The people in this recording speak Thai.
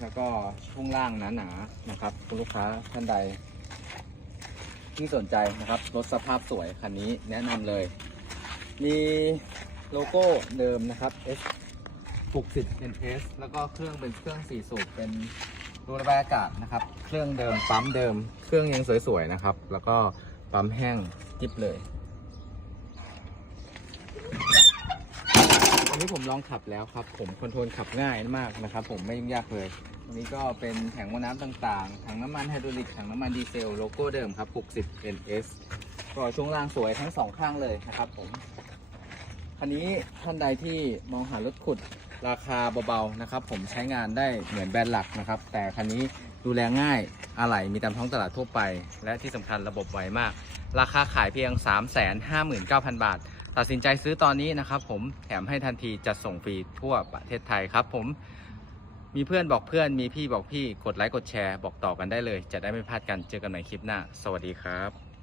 แล้วก็ช่วงล่างหนาๆนะครับคุณลูกค้าท่านใด ที่สนใจนะครับรถสภาพสวยคันนี้แนะนำเลย มีโลโก้เดิมนะครับ S 60 NS แล้วก็เครื่องเป็นเครื่อง4สูบเป็นรูระบายอากาศนะครับ เครื่องเดิมปั๊มเดิม เครื่องยังสวยๆนะครับ แล้วก็ปั๊มแห้งทิปเลย นี้ผมลองขับแล้วครับ ผมคอนโทรลขับง่ายมากนะครับ ผมไม่ยุ่งยากเลยอันนี้ก็เป็นแผงว่าน้ำต่างๆถังน้ำมันไฮดรอลิกถังน้ำมันดีเซลโลโก้เดิมครับ 60 NS ก็ช่วงล่างสวยทั้งสองข้างเลยนะครับผมคันนี้ท่านใดที่มองหารถขุดราคาเบาๆนะครับ ผมใช้งานได้เหมือนแบรนด์หลักนะครับ แต่คันนี้ดูแลง่ายอะไหล่มีตามท้องตลาดทั่วไป และที่สำคัญระบบไวมาก ราคาขายเพียง 359,000 บาท ตัดสินใจซื้อตอนนี้นะครับ ผมแถมให้ทันทีจัดส่งฟรีทั่วประเทศไทยครับ ผมมีเพื่อนบอกเพื่อนมีพี่บอกพี่กดไลค์กดแชร์บอกต่อกันได้เลย จะได้ไม่พลาดกันเจอกันใหม่คลิปหน้า สวัสดีครับ